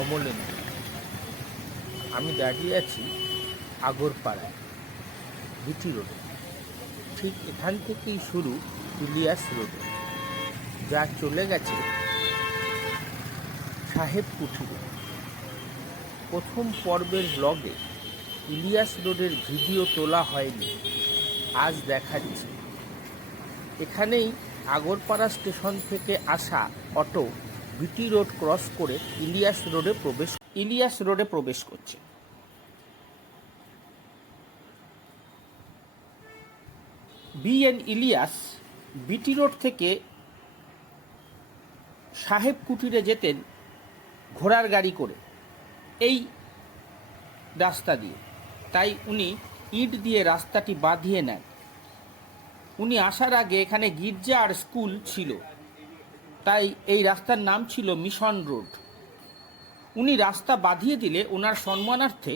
অমলেন্দু। আমি দাঁড়িয়ে আছি আগরপাড়ায়, বিটি রোডে। ঠিক এখান থেকেই শুরু ইলিয়াস রোডে, যা চলে গেছে সাহেব কুঠিরে। প্রথম পর্বের ব্লগে ইলিয়াস রোডের ভিডিও তোলা হয়নি, আজ দেখাচ্ছি। এখানেই আগরপাড়া স্টেশন থেকে আসা অটো বিটি রোড ক্রস করে ইলিয়াস রোডে প্রবেশ করছে। বিএন ইলিয়াস বিটি রোড থেকে সাহেব কুঠিরে যেতেন ঘোড়ার গাড়ি করে, এই রাস্তা দিয়ে। তাই উনি ইট দিয়ে রাস্তাটি বাঁধিয়ে নেন। উনি আসার আগে এখানে গির্জা আর স্কুল ছিল, তাই এই রাস্তার নাম ছিল মিশন রোড। উনি রাস্তা বাঁধিয়ে দিলে ওনার সম্মানার্থে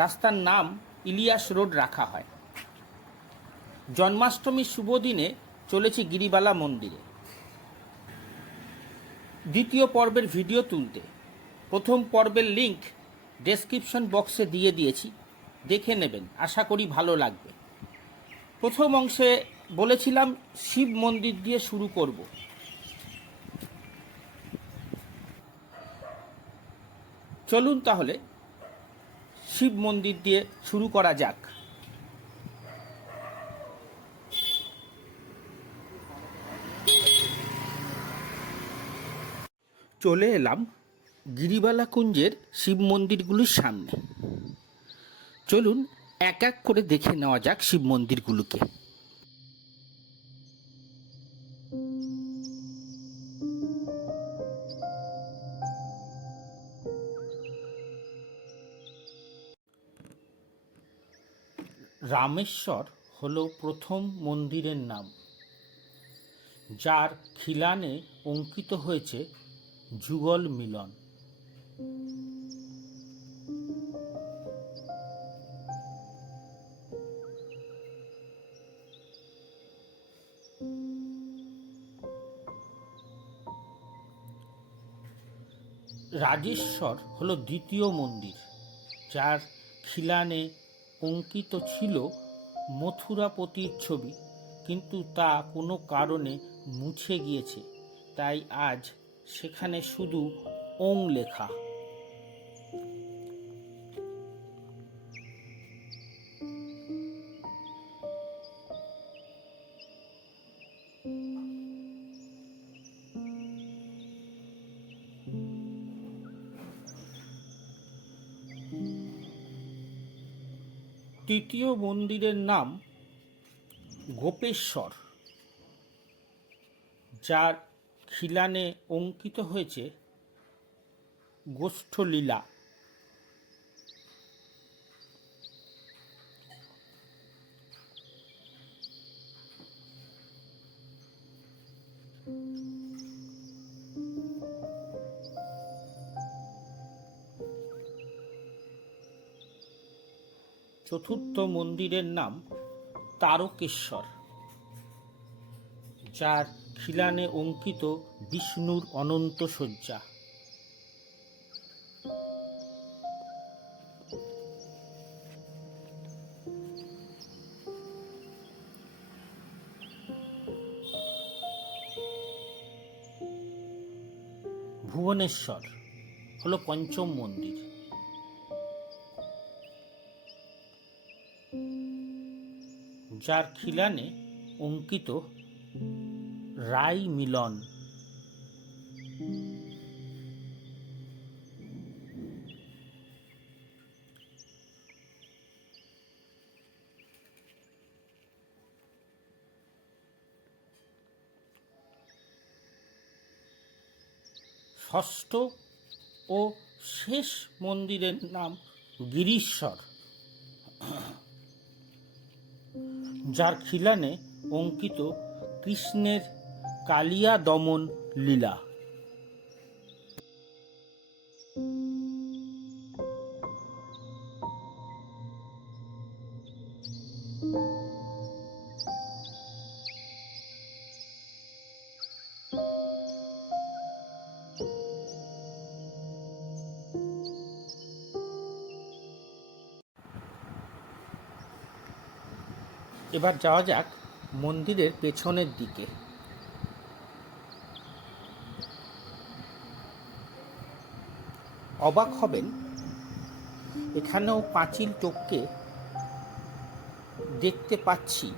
রাস্তার নাম ইলিয়াস রোড রাখা হয়। জন্মাষ্টমীর শুভ দিনে চলেছি গিরিবালা মন্দিরে দ্বিতীয় পর্বের ভিডিও তুলতে। প্রথম পর্বের লিংক ডেসক্রিপশন বক্সে দিয়ে দিয়েছি, দেখে নেবেন, আশা করি ভালো লাগবে। প্রথম অংশে বলেছিলাম শিব মন্দির দিয়ে শুরু করব। চলুন তাহলে শিব মন্দির দিয়ে শুরু করা যাক। চলে এলাম গিরিবালা কুঞ্জের শিব মন্দিরগুলির সামনে। চলুন এক এক করে দেখে নেওয়া যাক শিব মন্দিরগুলোকে। রামেশ্বর হলো প্রথম মন্দিরের নাম, যার খিলানে অঙ্কিত হয়েছে যুগল মিলন। রাজেশ্বর হলো দ্বিতীয় মন্দির, যার খিলানে অঙ্কিত ছিল মথুরাপতির ছবি, কিন্তু তা কোনো কারণে মুছে গিয়েছে, তাই আজ সেখানে শুধু ওং লেখা। তৃতীয় মন্দিরের নাম গোপেশ্বর, যার খিলানে অঙ্কিত হয়েছে গোষ্ঠলীলা। চতুর্থ মন্দিরের নাম তারকেশ্বর, যার খিলানে অঙ্কিত বিষ্ণুর অনন্ত শয্যা। ভুবনেশ্বর হলো পঞ্চম মন্দির, যার খিলানে অঙ্কিত রাই মিলন। ষষ্ঠ ও শেষ মন্দিরের নাম গিরিশ্বর, যার খিলানে অঙ্কিত কৃষ্ণের কালিয়া দমন লীলা। এবার যাওয়া যাক মন্দিরের পেছনের দিকে। অবাক হবেন, এখানেও পাঁচিল টপকে দেখতে পাচ্ছি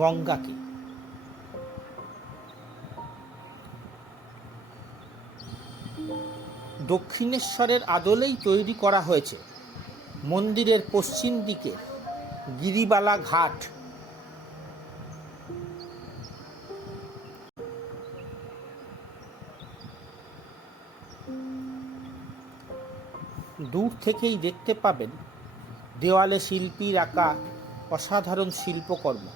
গঙ্গাকে। দক্ষিণেশ্বরের আদলেই তৈরি করা হয়েছে মন্দিরের পশ্চিম দিকে গিরিবালা ঘাট। দূর থেকেই দেখতে পাবেন দেওয়ালে শিল্পীর আঁকা অসাধারণ শিল্পকর্ম,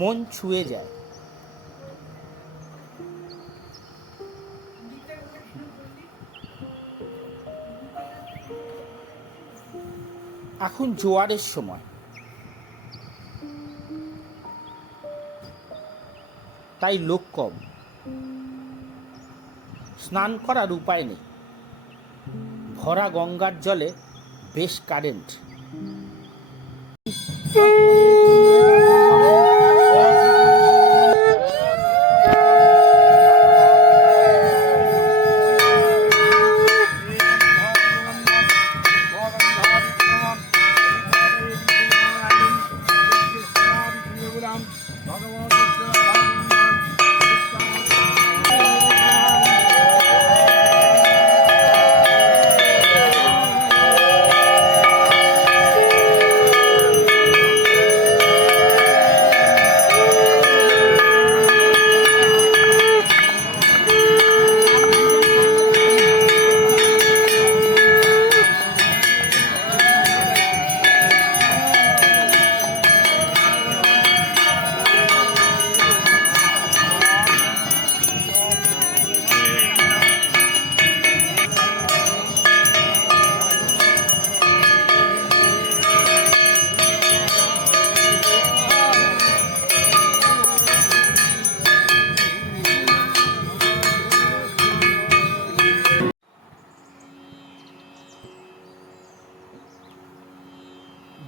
মন ছুঁয়ে যায়। এখন জোয়ারের সময়, তাই লোক কম। স্নান করার উপায় নেই, ভরা গঙ্গার জলে বেশ কারেন্ট।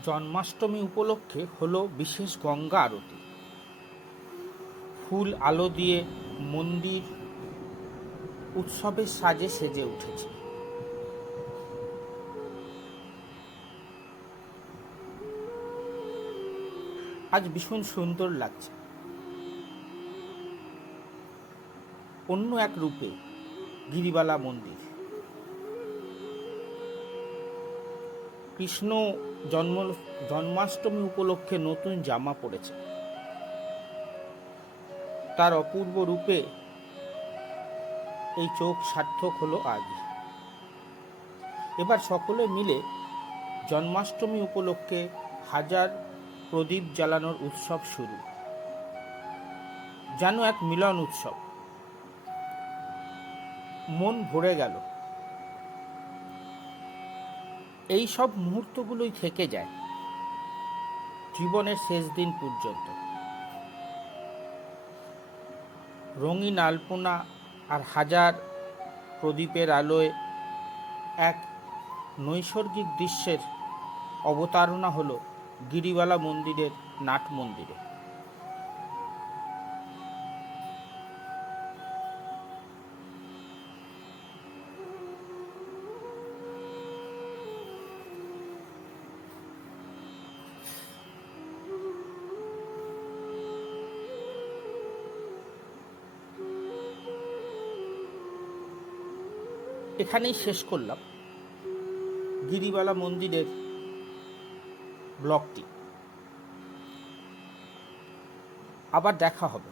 জন্মাষ্টমী উপলক্ষে হলো বিশেষ গঙ্গা আরতি। ফুল আলো দিয়ে মন্দির উৎসবের সাজে সেজে উঠেছে। আজ ভীষণ সুন্দর লাগছে। অন্য এক রূপে গিরিবালা মন্দির। কৃষ্ণ জন্মাষ্টমী উপলক্ষে নতুন জামা পরেছে। তার অপূর্ব রূপে এই চোখ সার্থক হলো আজ। এবার সকলে মিলে জন্মাষ্টমী উপলক্ষে হাজার প্রদীপ জ্বালানোর উৎসব শুরু, যেন এক মিলন উৎসব। মন ভরে গেল। এই সব মুহূর্তগুলোই থেকে যায় জীবনের শেষ দিন পর্যন্ত। রঙিন আলপনা আর হাজার প্রদীপের আলোয় এক নৈসর্গিক দৃশ্যের অবতারণা হলো গিরিবালা মন্দিরের নাট মন্দিরে। এখানেই শেষ করলাম গিরিবালা মন্দিরের ব্লগটি। আবার দেখা হবে।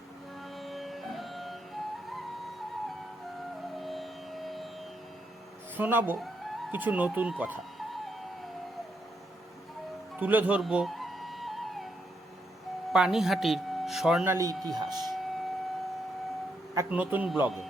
শোনাবো কিছু নতুন কথা, তুলে ধরব পানিহাটির স্বর্ণালী ইতিহাস এক নতুন ব্লগে।